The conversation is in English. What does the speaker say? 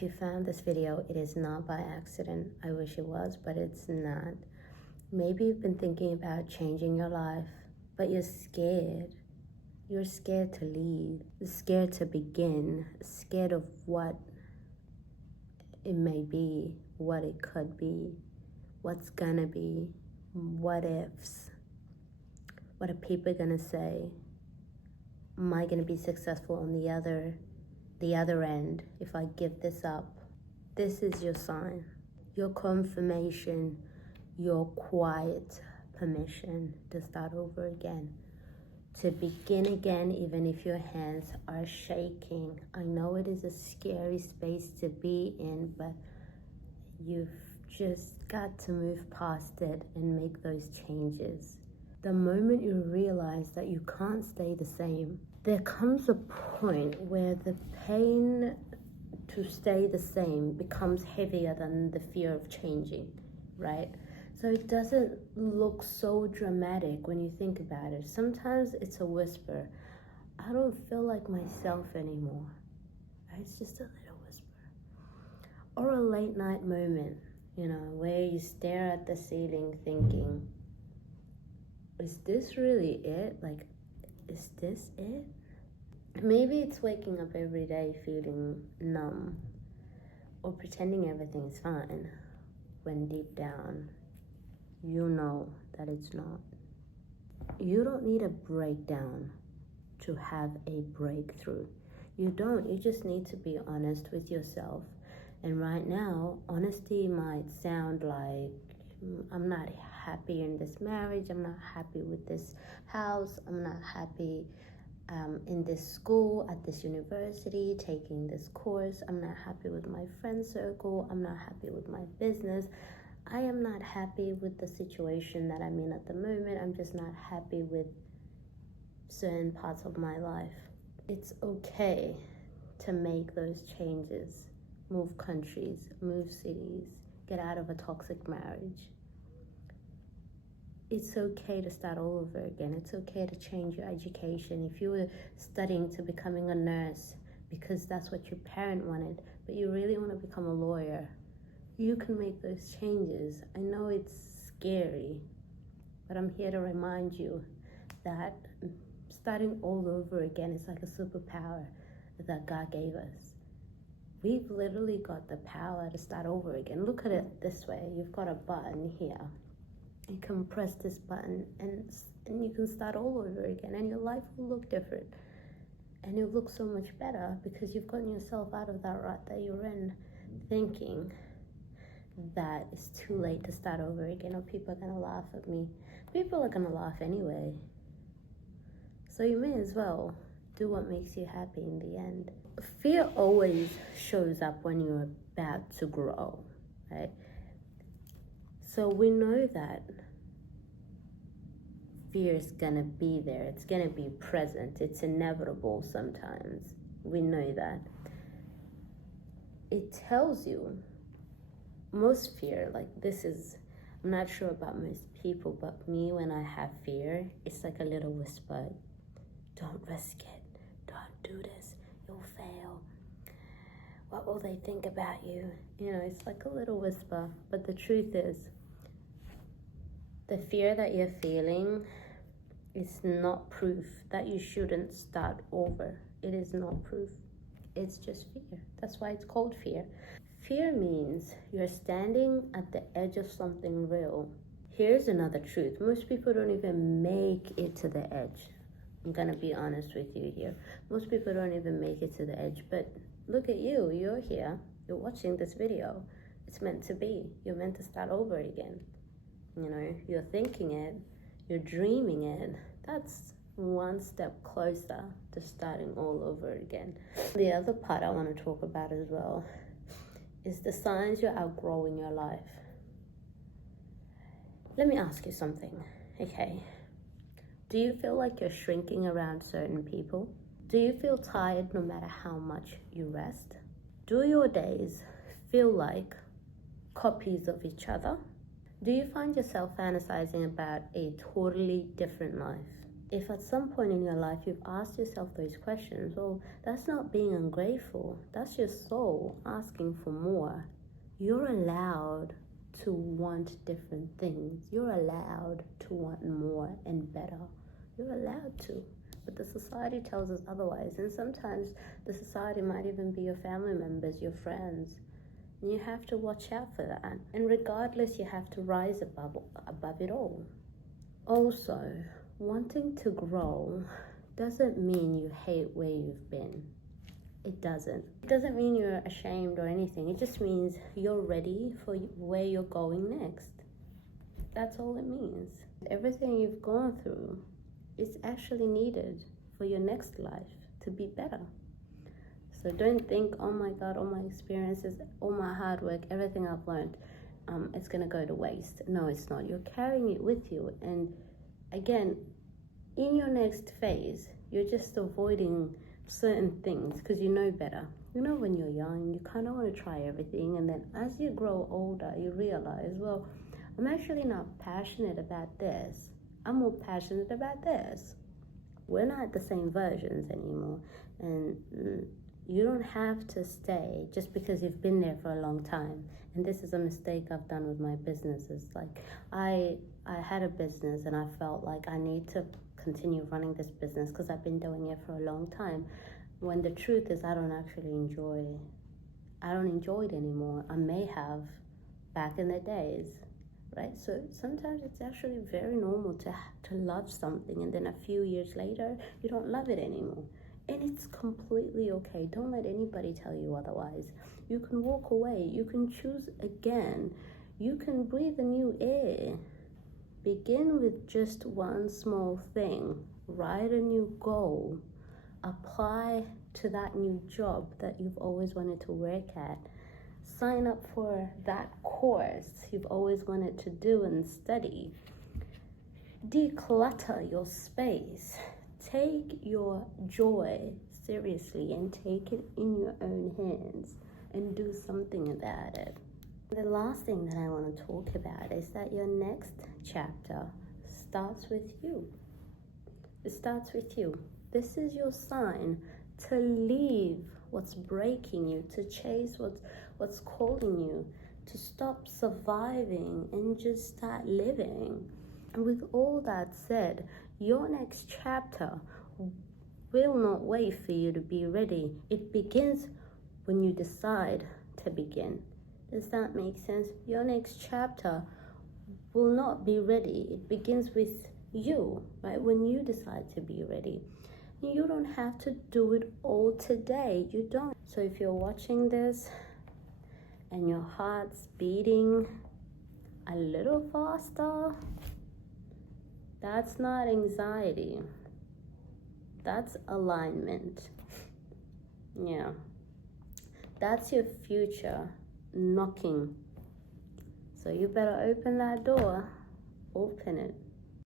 If you found this video, it is not by accident. I wish it was, but it's not. Maybe you've been thinking about changing your life, but you're scared. You're scared to lead. You're scared to begin. Scared of what it may be, what it could be, what's gonna be, what ifs. What are people gonna say? Am I gonna be successful on the other end if I give this up? This is your sign, your confirmation, your quiet permission to start over again, to begin again, even if your hands are shaking. I know it is a scary space to be in, but you've just got to move past it and make those changes. The moment you realize that you can't stay the same, there comes a point where the pain to stay the same becomes heavier than the fear of changing, right? So it doesn't look so dramatic when you think about it. Sometimes it's a whisper. I don't feel like myself anymore. It's just a little whisper. Or a late night moment, where you stare at the ceiling thinking, is this really it? Like, is this it? Maybe it's waking up every day feeling numb or pretending everything's fine when deep down you know that it's not. You don't need a breakdown to have a breakthrough. You don't. You just need to be honest with yourself. And right now, honesty might sound like, I'm not happy in this marriage, I'm not happy with this house, I'm not happy in this school, at this university, taking this course, I'm not happy with my friend circle, I'm not happy with my business, I am not happy with the situation that I'm in at the moment, I'm just not happy with certain parts of my life. It's okay to make those changes, move countries, move cities, get out of a toxic marriage. It's okay to start all over again. It's okay to change your education. If you were studying to becoming a nurse because that's what your parent wanted, but you really want to become a lawyer, you can make those changes. I know it's scary, but I'm here to remind you that starting all over again is like a superpower that God gave us. We've literally got the power to start over again. Look at it this way. You've got a button here. You can press this button and you can start all over again, and your life will look different. And it'll look so much better because you've gotten yourself out of that rut that you're in, thinking that it's too late to start over again, or people are going to laugh at me. People are going to laugh anyway. So you may as well do what makes you happy in the end. Fear always shows up when you're about to grow, right? So we know that fear is gonna be there. It's gonna be present. It's inevitable sometimes. We know that. It tells you, most fear, I'm not sure about most people, but me, when I have fear, it's like a little whisper. Don't risk it. Don't do this. You'll fail. What will they think about you? It's like a little whisper. But the truth is, the fear that you're feeling is not proof that you shouldn't start over. It is not proof. It's just fear. That's why it's called fear. Fear means you're standing at the edge of something real. Here's another truth. Most people don't even make it to the edge. I'm gonna be honest with you here. Most people don't even make it to the edge, but look at you. You're here. You're watching this video. It's meant to be. You're meant to start over again. You're thinking it, you're dreaming it. That's one step closer to starting all over again. The other part I want to talk about as well is the signs you're outgrowing your life. Let me ask you something, okay? Do you feel like you're shrinking around certain people? Do you feel tired no matter how much you rest? Do your days feel like copies of each other? Do you find yourself fantasizing about a totally different life? If at some point in your life you've asked yourself those questions, well, that's not being ungrateful. That's your soul asking for more. You're allowed to want different things. You're allowed to want more and better. You're allowed to. But the society tells us otherwise. And sometimes the society might even be your family members, your friends. And you have to watch out for that. And regardless, you have to rise above it all. Also, wanting to grow doesn't mean you hate where you've been. It doesn't. It doesn't mean you're ashamed or anything. It just means you're ready for where you're going next. That's all it means. Everything you've gone through is actually needed for your next life to be better. So don't think, oh my God, all my experiences, all my hard work, everything I've learned, it's going to go to waste. No, it's not. You're carrying it with you. And again, in your next phase, you're just avoiding certain things because you know better. You know, when you're young, you kind of want to try everything. And then as you grow older, you realize, well, I'm actually not passionate about this. I'm more passionate about this. We're not the same versions anymore. And you don't have to stay just because you've been there for a long time. And this is a mistake I've done with my businesses. Like I had a business and I felt like I need to continue running this business because I've been doing it for a long time. When the truth is I don't enjoy it anymore. I may have back in the days, right? So sometimes it's actually very normal to love something and then a few years later, you don't love it anymore. And it's completely okay. Don't let anybody tell you otherwise. You can walk away. You can choose again. You can breathe a new air. Begin with just one small thing. Write a new goal. Apply to that new job that you've always wanted to work at. Sign up for that course you've always wanted to do and study. Declutter your space. Take your joy seriously and take it in your own hands and do something about it. The last thing that I want to talk about is that your next chapter starts with you. It starts with you. This is your sign to leave what's breaking you, to chase what's calling you, to stop surviving and just start living. And with all that said, your next chapter will not wait for you to be ready. It begins when you decide to begin. Does that make sense? Your next chapter will not be ready. It begins with you, right? When you decide to be ready. You don't have to do it all today. You don't. So if you're watching this and your heart's beating a little faster, that's not anxiety. That's alignment. Yeah. That's your future knocking. So you better open that door. Open it.